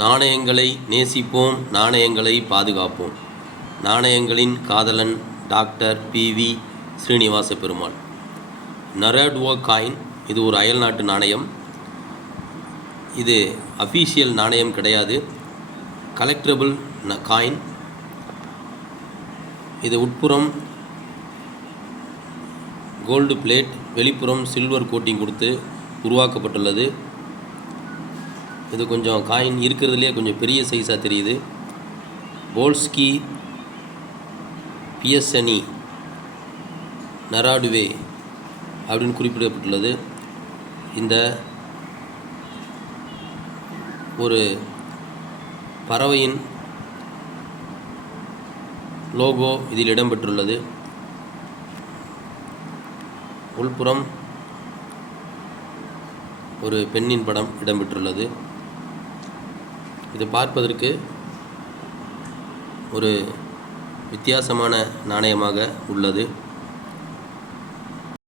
நாணயங்களை நேசிப்போம், நாணயங்களை பாதுகாப்போம். நாணயங்களின் காதலன் டாக்டர் பி.வி. ஸ்ரீனிவாச பெருமாள். நரேட்வோ காயின் இது ஒரு அயல்நாட்டு நாணயம். இது அஃபீஷியல் நாணயம் கிடையாது, கலெக்டபிள் காயின். இது உட்புறம் கோல்டு பிளேட், வெளிப்புறம் சில்வர் கோட்டிங் கொடுத்து உருவாக்கப்பட்டுள்ளது. இது கொஞ்சம் காயின் இருக்கிறதுலே கொஞ்சம் பெரிய சைஸாக தெரியுது. போல்ஸ்கி பிஎஸ்என்இ நராடுவே அப்படின்னு குறிப்பிடப்பட்டுள்ளது. இந்த ஒரு பறவையின் லோகோ இதில் இடம்பெற்றுள்ளது. உள்புறம் ஒரு பெண்ணின் படம் இடம்பெற்றுள்ளது. இது பார்ப்பதற்கு ஒரு வித்தியாசமான நாணயமாக உள்ளது.